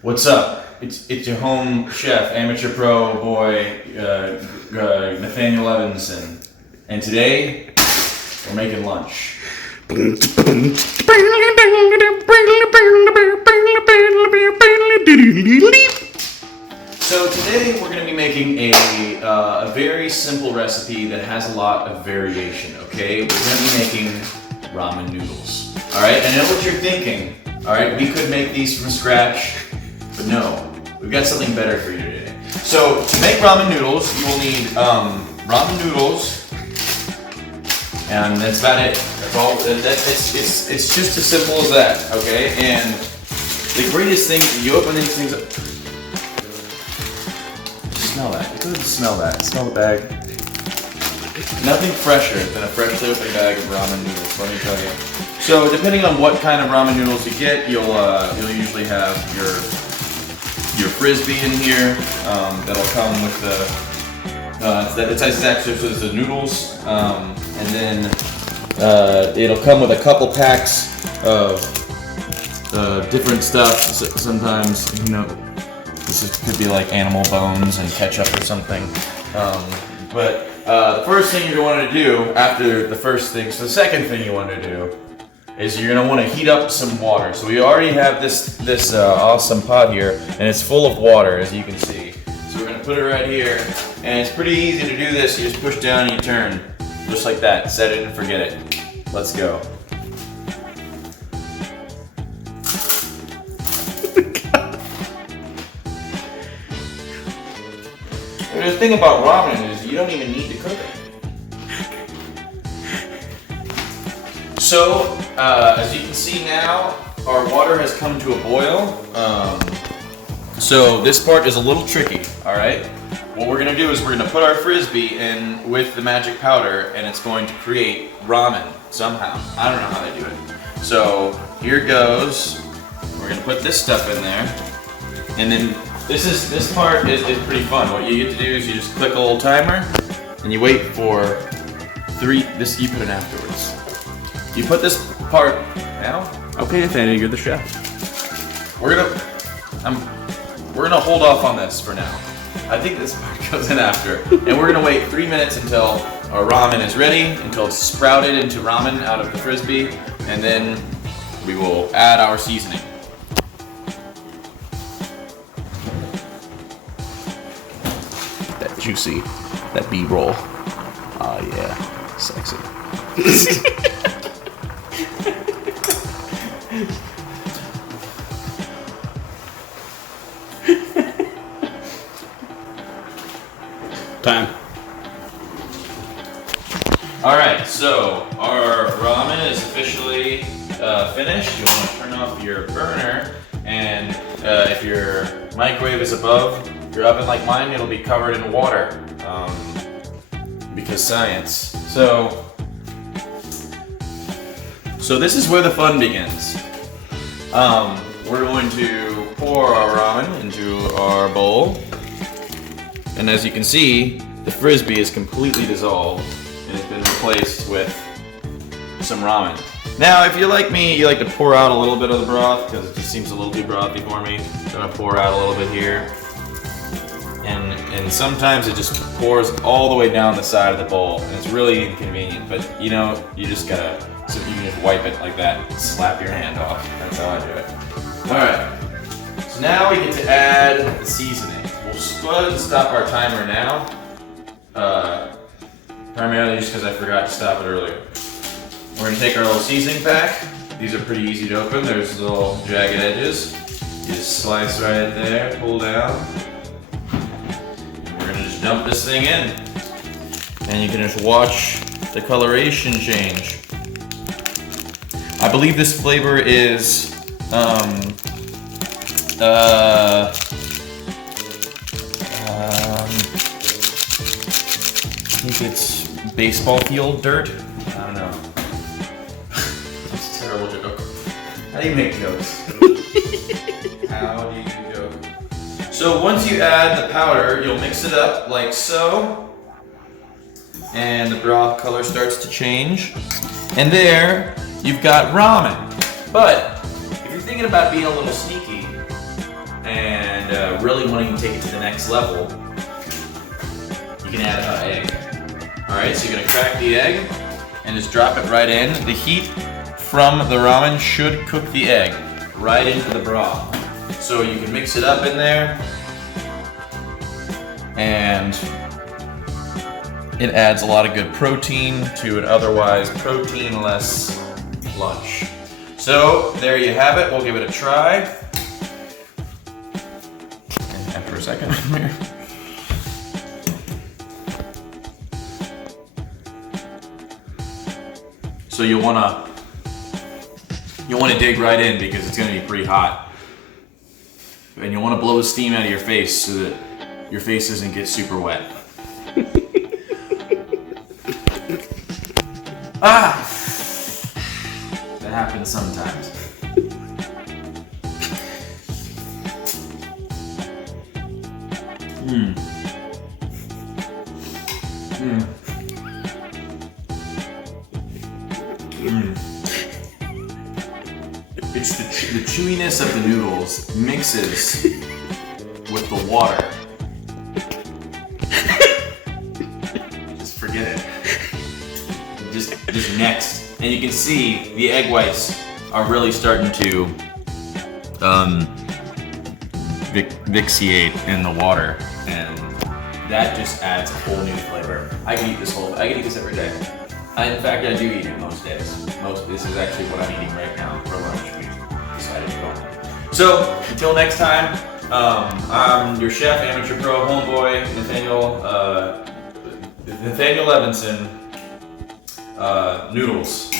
What's up? It's your home chef, amateur pro boy, Nathanael Levinson, and today we're making lunch. So today we're going to be making a very simple recipe that has a lot of variation. Okay, we're going to be making ramen noodles. All right, I know what you're thinking. All right, we could make these from scratch. But no, we've got something better for you today. So to make ramen noodles, you will need ramen noodles, and that's about it. That's all. It's just as simple as that. Okay. And the greatest thing, you open these things up. Smell that. Go ahead and smell that. Smell the bag. Nothing fresher than a freshly opened bag of ramen noodles. Let me tell you. So depending on what kind of ramen noodles you get, you'll usually have your frisbee in here. That'll come with the it's actually the noodles, and then it'll come with a couple packs of different stuff. Sometimes, you know, this could be like animal bones and ketchup or something. But the first thing you're going to do after the first thing, so the second thing you want to do is you're going to want to heat up some water. So we already have this awesome pot here, and it's full of water, as you can see. So we're going to put it right here, and it's pretty easy to do this. You just push down and you turn, just like that. Set it and forget it. Let's go. The thing about ramen is you don't even need to cook it. So, as you can see now, our water has come to a boil. So this part is a little tricky, all right? What we're gonna do is we're gonna put our frisbee in with the magic powder, and it's going to create ramen somehow. I don't know how they do it. So here goes. We're gonna put this stuff in there, and then this part is pretty fun. What you get to do is you just click a little timer, and you wait for 3. This you put in afterwards. You put this part now. Okay, Nathanael, you're the chef. We're gonna hold off on this for now. I think this part goes in after, and we're gonna wait 3 minutes until our ramen is ready, until it's sprouted into ramen out of the frisbee, and then we will add our seasoning. That juicy, that B-roll. Oh yeah, sexy. Time. Alright, so our ramen is officially finished. You want to turn off your burner, and if your microwave is above your oven like mine, it'll be covered in water, because science. So this is where the fun begins. We're going to pour our ramen into our bowl. And as you can see, the frisbee is completely dissolved and it's been replaced with some ramen. Now, if you're like me, you like to pour out a little bit of the broth because it just seems a little too brothy for me. I'm gonna pour out a little bit here. And sometimes it just pours all the way down the side of the bowl, and it's really inconvenient. But you know, you just gotta, so you can just wipe it like that, and slap your hand off. That's how I do it. All right. So now we get to add the seasoning. We'll go ahead and stop our timer now. Primarily just because I forgot to stop it earlier. We're gonna take our little seasoning pack. These are pretty easy to open. There's little jagged edges. You just slice right there, pull down. And we're gonna just dump this thing in. And you can just watch the coloration change. I believe this flavor is I think it's baseball field dirt. I don't know. That's a terrible joke. How do you make jokes? How do you joke? So once you add the powder, you'll mix it up like so. And the broth color starts to change. And there, you've got ramen. But if you're thinking about being a little sneaky, and really wanting to take it to the next level, you can add an egg. All right, so you're gonna crack the egg and just drop it right in. The heat from the ramen should cook the egg right into the broth. So you can mix it up in there, and it adds a lot of good protein to an otherwise protein-less lunch. So there you have it. We'll give it a try. And after a second, so you'll wanna dig right in because it's gonna be pretty hot. And you'll wanna blow the steam out of your face so that your face doesn't get super wet. Ah! That happens sometimes. Mmm. Mmm. Mmm. It's the chewiness of the noodles mixes with the water. Just forget it. Just next. And you can see the egg whites are really starting to vixiate in the water, and that just adds a whole new flavor. I can eat this every day. In fact, I do eat it most days. This is actually what I'm eating right now for lunch. We decided to go. So until next time, I'm your chef, amateur pro, homeboy, Nathanael Levinson. Noodles.